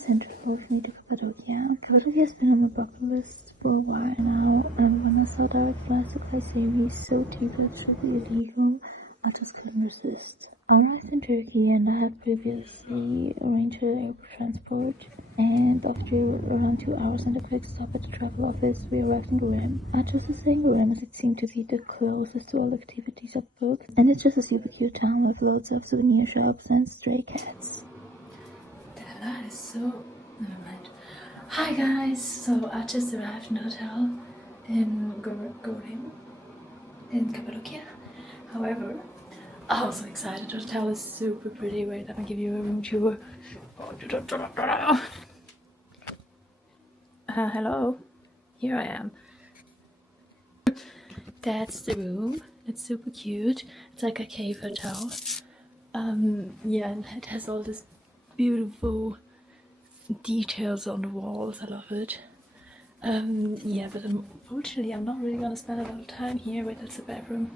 sent her with me to Cappadocia. Cappadocia has been on my bucket list for a while now, and when I saw direct flights to Kayseri so cheap and absolutely illegal, I just couldn't resist. I arrived in Turkey and I had previously arranged an airport transport, and after around 2 hours and a quick stop at the travel office, we arrived in Goreme. I chose to stay in Goreme as it seemed to be the closest to all activities I've booked, and it's just a super cute town with loads of souvenir shops and stray cats. That is so... never mind. Hi guys! So I just arrived in a hotel in Goreme in Cappadocia. However, I was so excited. The hotel is super pretty. Wait, let me give you a room tour. Hello, here I am. That's the room. It's super cute. It's like a cave hotel. Yeah, and it has all this beautiful details on the walls. I love it. Yeah, but unfortunately, I'm not really gonna spend a lot of time here. Wait, that's the bedroom.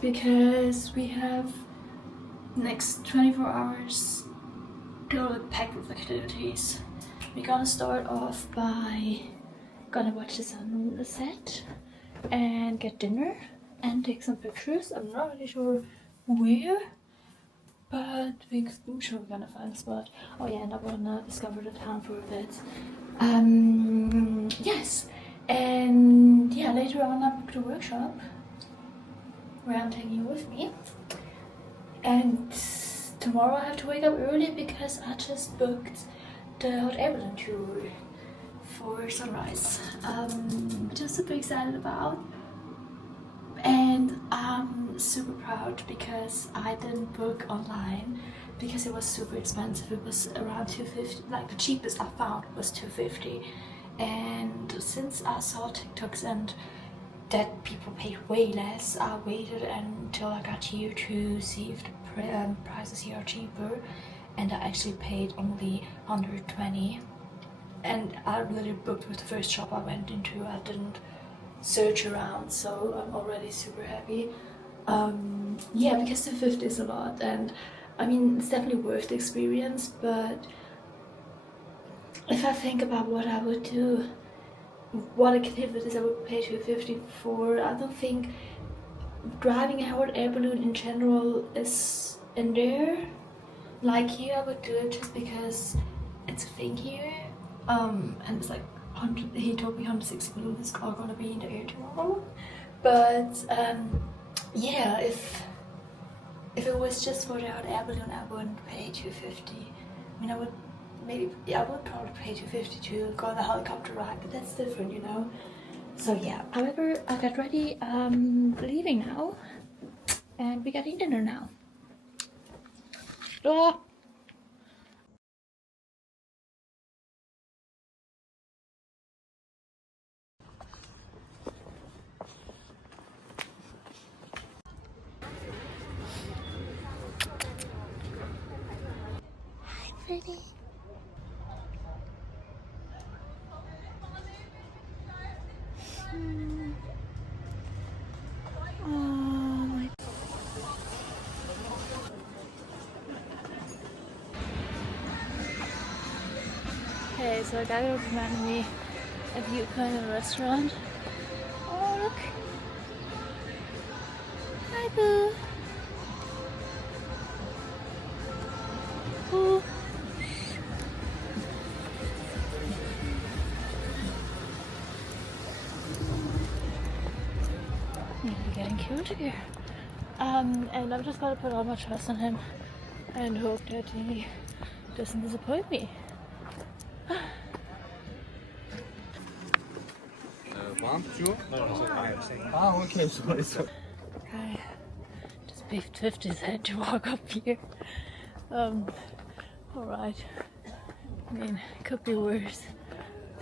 Because we have next 24 hours totally packed with activities. We're gonna start off by gonna watch the sunset and get dinner and take some pictures. I'm not really sure where, but I'm sure we're gonna find a spot. Oh yeah, and I wanna discover the town for a bit. Yes. And yeah, later on I booked a workshop where I'm taking you with me. And tomorrow I have to wake up early because I just booked the hot air balloon tour for sunrise, which I'm super excited about. And I'm super proud because I didn't book online because it was super expensive. It was around $250, like the cheapest I found was $250. And since I saw TikToks and that people paid way less, I waited until I got here to see if the prices here are cheaper, and I actually paid only $120. And I really booked with the first shop I went into. I didn't search around, so I'm already super happy. Yeah, because $250 is a lot, and I mean it's definitely worth the experience, but if I think about what I would do, what activities I would pay $250 for, I don't think driving a hot air balloon in general is in there. Like here I would do it just because it's a thing here, and it's like he told me 160 balloons are gonna be in the air tomorrow. But yeah, if it was just for the hot air balloon, I wouldn't pay $250. I mean, I would probably pay $250 to go on the helicopter ride, but that's different, you know. So yeah. However, I got ready. Leaving now, and we got eating dinner now. Oh. Hi, pretty. Okay, so a guy recommended me a Viewpoint in a restaurant. Oh, look. Hi, boo. Boo. We're getting cute here. And I'm just gonna put all my trust in him and hope that he doesn't disappoint me. Okay, sorry. I just paid 50 cents to walk up here. Alright. I mean, it could be worse.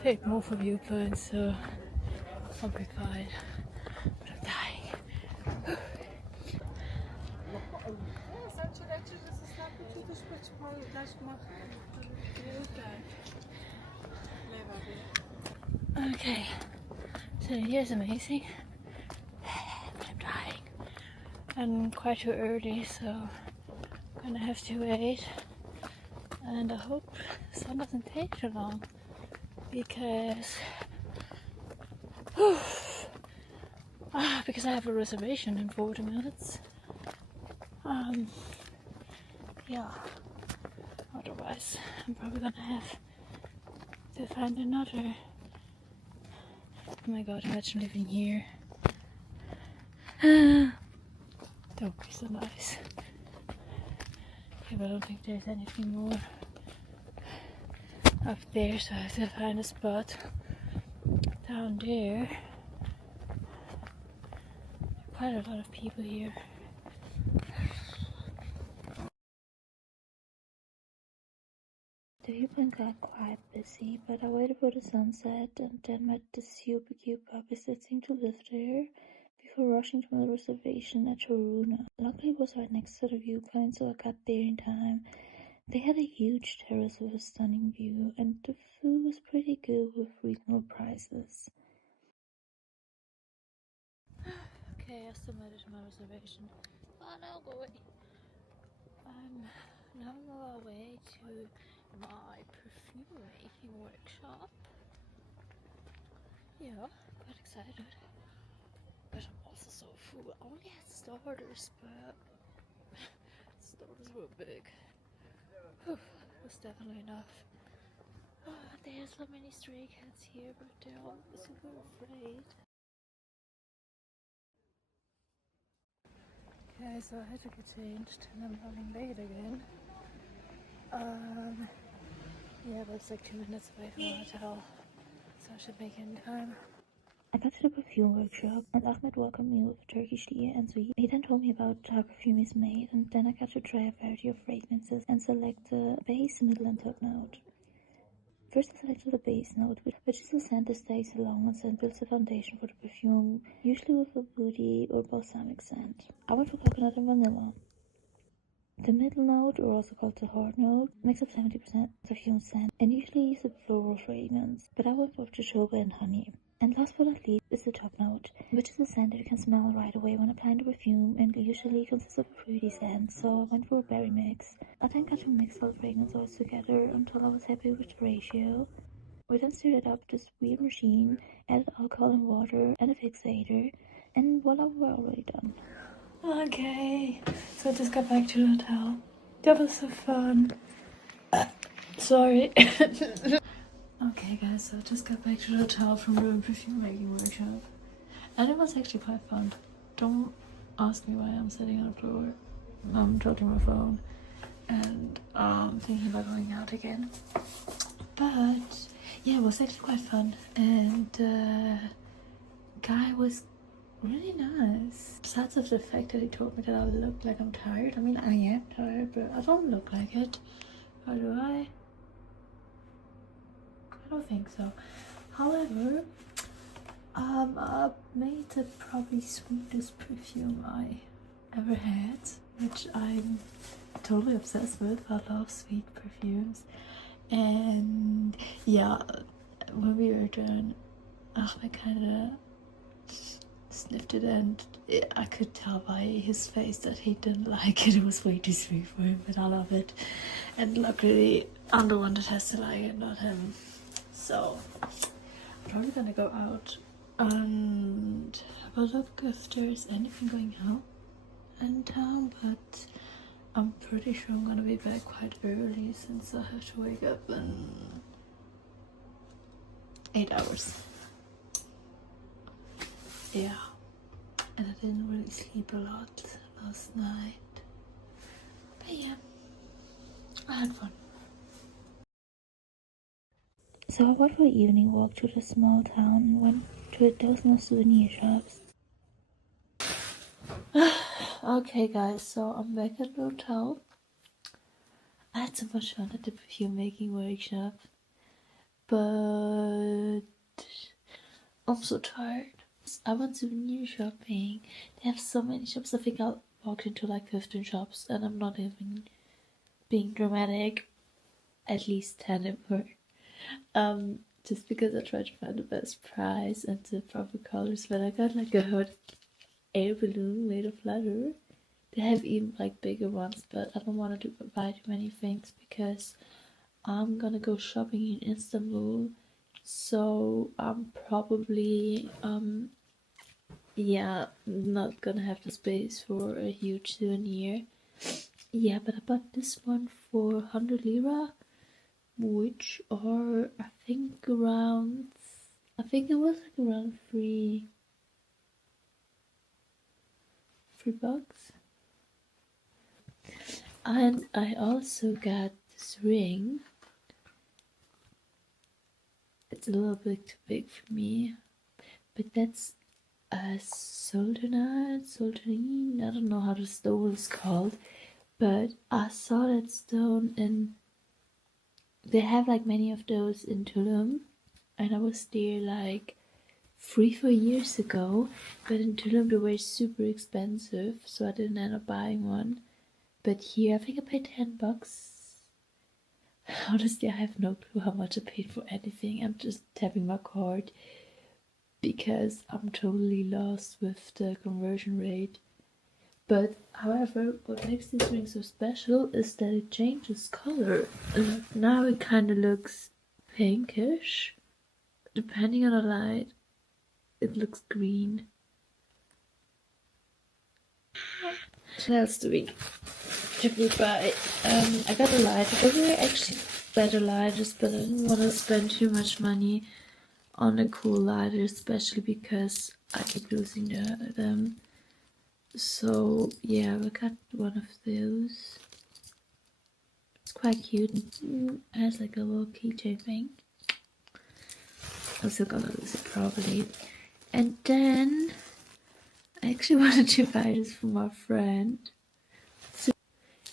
Paid more for Viewpoint, so I'll be fine. But I'm dying. Okay, so here's amazing. I'm dying. And quite too early, so I'm gonna have to wait, and I hope the sun doesn't take too long because because I have a reservation in 40 minutes. Yeah, otherwise I'm probably gonna have to find another. Oh my god, imagine living here. That would be so nice. Yeah, but I don't think there's anything more up there, so I have to find a spot down there. Quite a lot of people here. The viewpoint got quite busy, but I waited for the sunset and then met the super cute puppies that seemed to live there before rushing to my reservation at Toruna. Luckily it was right next to the viewpoint, so I got there in time. They had a huge terrace with a stunning view, and the food was pretty good with reasonable prices. Okay, I submitted my reservation. Oh no, go away. I'm now on my way to my perfume making workshop. Yeah, quite excited. But I'm also so full. I only had starters, but starters were big. Whew, was definitely enough. Oh, there's so many stray cats here, but they're all super afraid. Okay, so I had to get changed and I'm running late again. Yeah, but it's like 2 minutes away from the hotel, so I should make it in time. I got to the perfume workshop and Ahmed welcomed me with Turkish tea and sweet. He then told me about how perfume is made, and then I got to try a variety of fragrances and select the base, middle and top note. First I selected the base note, which is a scent that stays along and builds the foundation for the perfume, usually with a woody or balsamic scent. I went for coconut and vanilla. The middle note, or also called the heart note, makes up 70% perfume scent and usually is a floral fragrance, but I went for jojoba and honey. And last but not least is the top note, which is a scent that you can smell right away when applying the perfume and usually consists of a fruity scent, so I went for a berry mix. I then got to mix all the fragrance oils together until I was happy with the ratio. We then stirred it up with this weird machine, added alcohol and water and a fixator, and voila, we're already done. Okay, so I just got back to the hotel. That was so fun. Sorry. Okay guys, so I just got back to the hotel from the perfume making workshop. And it was actually quite fun. Don't ask me why I'm sitting on the floor. I'm charging my phone and thinking about going out again. But yeah, it was actually quite fun, and guy was really nice. Besides of the fact that he told me that I look like I'm tired. I mean, I am tired, but I don't look like it. Or do I? I don't think so. However, I made the probably sweetest perfume I ever had, which I'm totally obsessed with. I love sweet perfumes. And yeah, when we were done, Ahmed kind of sniffed it, and I could tell by his face that he didn't like it. It was way too sweet for him, but I love it. And luckily, I'm the one that has to like it, not him. So I'm probably gonna go out and have a look if there's anything going on in town, but I'm pretty sure I'm gonna be back quite early since I have to wake up in 8 hours. Yeah, and I didn't really sleep a lot last night, but yeah, I had fun. So I went for an evening walk to the small town and went to a dozen of souvenir shops. Okay guys, so I'm back at the hotel. I had so much fun at the perfume making workshop, but I'm so tired. I went souvenir shopping. They have so many shops. I think I walked into like 15 shops, and I'm not even being dramatic. At least 10 of her. Just because I tried to find the best price and the proper colors, but I got like a hot air balloon made of leather They have even like bigger ones, but I don't want to buy too many things because I'm gonna go shopping in Istanbul. So I'm probably yeah, not gonna have the space for a huge souvenir. Yeah, but I bought this one for 100 lira, which are I think it was like around $3. And I also got this ring. It's a little bit too big for me, but that's a sultanine. I don't know how the stone is called, but I saw that stone and they have like many of those in Tulum, and I was there like 3-4 years ago, but in Tulum they were super expensive, so I didn't end up buying one. But here I think I paid $10. Honestly, I have no clue how much I paid for anything. I'm just tapping my card because I'm totally lost with the conversion rate. But however, what makes this ring so special is that it changes color. And now it kind of looks pinkish. Depending on the light, it looks green. What else do we buy? I got a lighter. There were actually better lighters, but I didn't want to spend too much money on a cool lighter, especially because I keep losing them. So yeah, we got one of those. It's quite cute. It has like a little keychain thing. I'm still gonna lose it probably. And then I actually wanted to buy this for my friend.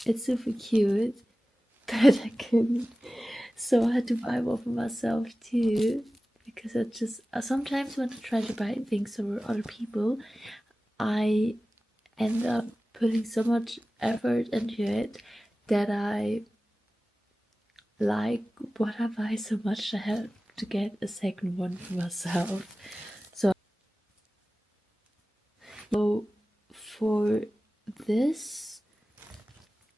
It's super cute, but I couldn't. So I had to buy one for myself too. Because I sometimes when I try to buy things for other people, I end up putting so much effort into it that I like what I buy so much I have to get a second one for myself. So for this,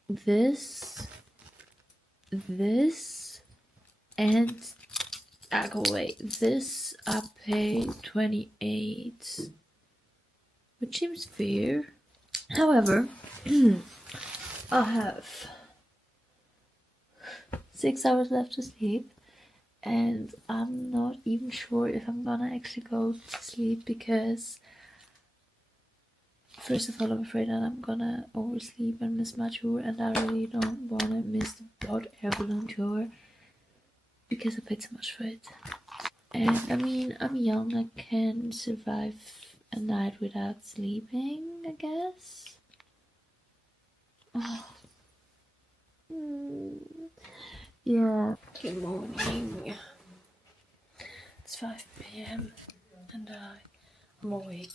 and this I paid 28, which seems fair. However, I have 6 hours left to sleep, and I'm not even sure if I'm gonna actually go to sleep because first of all, I'm afraid that I'm gonna oversleep and miss my tour, and I really don't wanna miss the hot air balloon tour because I paid so much for it. And I mean, I'm young, I can survive a night without sleeping, I guess. Oh. Yeah. Good morning. It's 5 p.m. and I'm awake.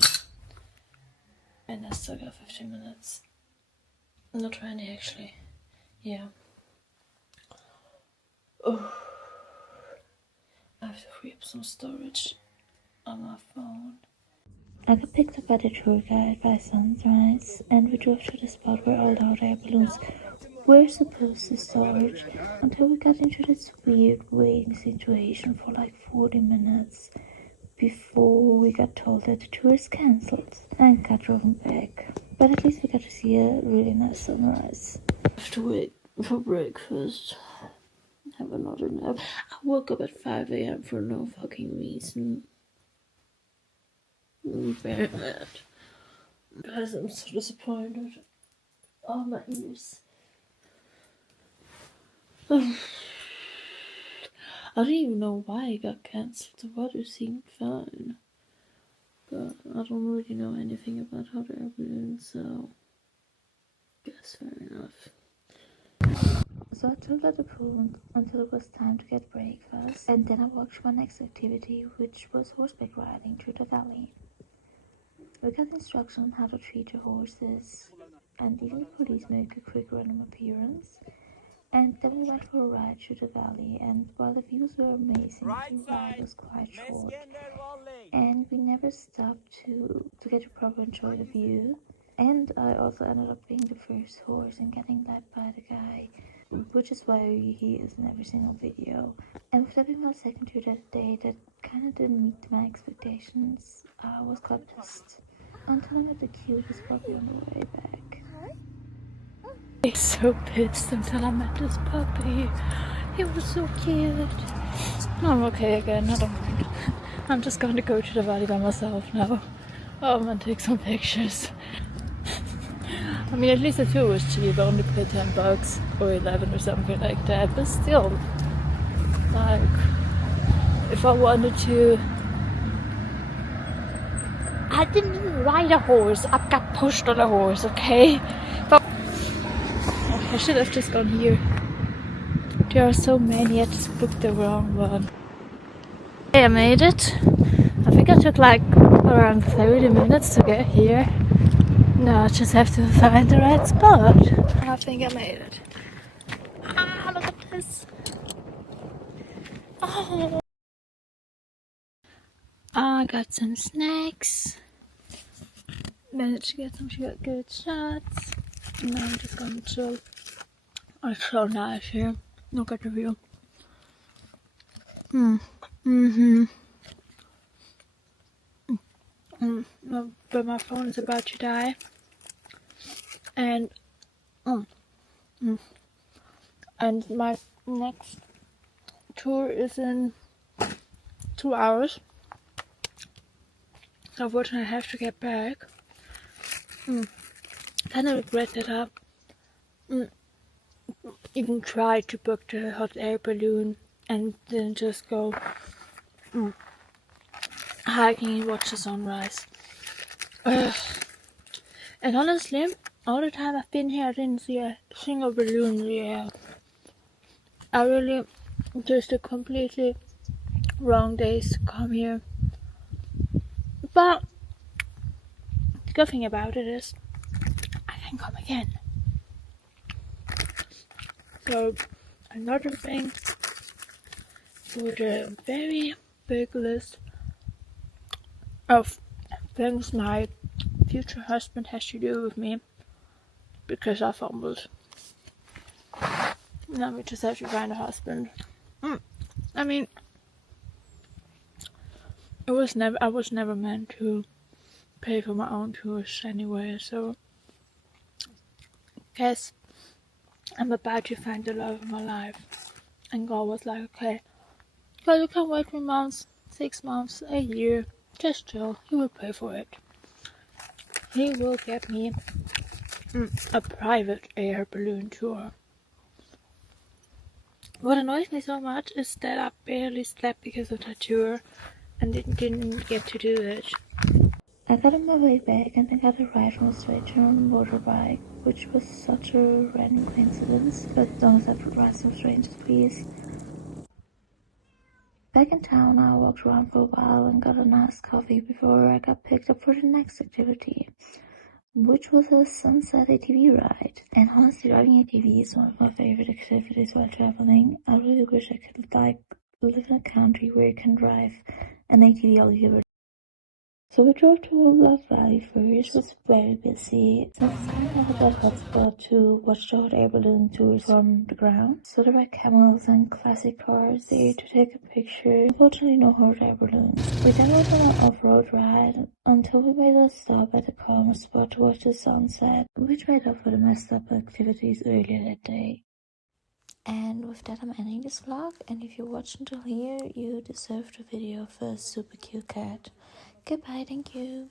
And I still got 15 minutes. Not 20 actually. Yeah. Oh. I have to free up some storage on my phone. I got picked up by the tour guide by sunrise, and we drove to the spot where all the hot air balloons were supposed to start until we got into this weird waiting situation for like 40 minutes before we got told that the tour is cancelled and got driven back. But at least we got to see a really nice sunrise. I have to wait for breakfast. Have another nap. I woke up at 5 a.m. for no fucking reason. I'm very mad. Guys, I'm so disappointed. Oh, my ears. I don't even know why it got cancelled. The weather seemed fine. But I don't really know anything about hot air balloons, so guess fair enough. So I chilled at the pool until it was time to get breakfast, and then I watched my next activity, which was horseback riding through the valley. We got instruction on how to treat your horses, and even the police made a quick random appearance. And then we went for a ride through the valley, and while the views were amazing, the ride was quite short, and we never stopped to get to properly enjoy the view. And I also ended up being the first horse and getting led by the guy, which is why he is in every single video. And for that being my second tour that day, that kind of didn't meet my expectations. I was quite pissed until I met the cutest puppy on the way back. I was so pissed until I met this puppy. He was so cute. I'm okay again, I don't mind. I'm just going to go to the valley by myself now. I'm gonna take some pictures. I mean, at least the tour was cheap. I only paid $10 or 11 or something like that. But still, like, if I wanted to, I didn't even ride a horse. I got pushed on a horse, okay? But I should have just gone here. There are so many. I just booked the wrong one. I made it. I think I took like around 30 minutes to get here. Now I just have to find the right spot. I think I made it. Ah, look at this. Oh. I got some snacks. Managed to get some good shots. Now I'm just gonna chill. It's so nice here. Look at the view. But my phone is about to die, and and my next tour is in 2 hours, so unfortunately I have to get back. Kind of regret that I even tried to book the hot air balloon and then just go hiking and watch the sunrise. And honestly, all the time I've been here, I didn't see a single balloon in the air. I really just a completely wrong days to come here. But the good thing about it is I can come again. So another thing for the very big list of things my future husband has to do with me because I fumbled. Now we just have to find a husband. I mean, I was never meant to pay for my own tours anyway, so guess I'm about to find the love of my life. And God was like, okay, well, you can wait 3 months, 6 months, a year, just chill, he will pay for it. He will get me a private air balloon tour. What annoys me so much is that I barely slept because of that tour and didn't get to do it. I got on my way back and I got a ride from a stranger on a motorbike, which was such a random coincidence, but don't have to ride some strangers, please. Back in town, I walked around for a while and got a nice coffee before I got picked up for the next activity, which was a sunset ATV ride. And honestly, riding ATV is one of my favorite activities while traveling. I really wish I could live in a country where you can drive an ATV all year. So we drove to Love Valley first, which was very busy, since it's kind of a good hotspot to watch the hot air balloon tours from the ground. So there were camels and classic cars there to take a picture. Unfortunately, no hot air balloons. We then went on an off-road ride until we made a stop at a calmer spot to watch the sunset, which made up for the messed up activities earlier that day. And with that, I'm ending this vlog, and if you watched until here, you deserve the video of a super cute cat. Goodbye, thank you.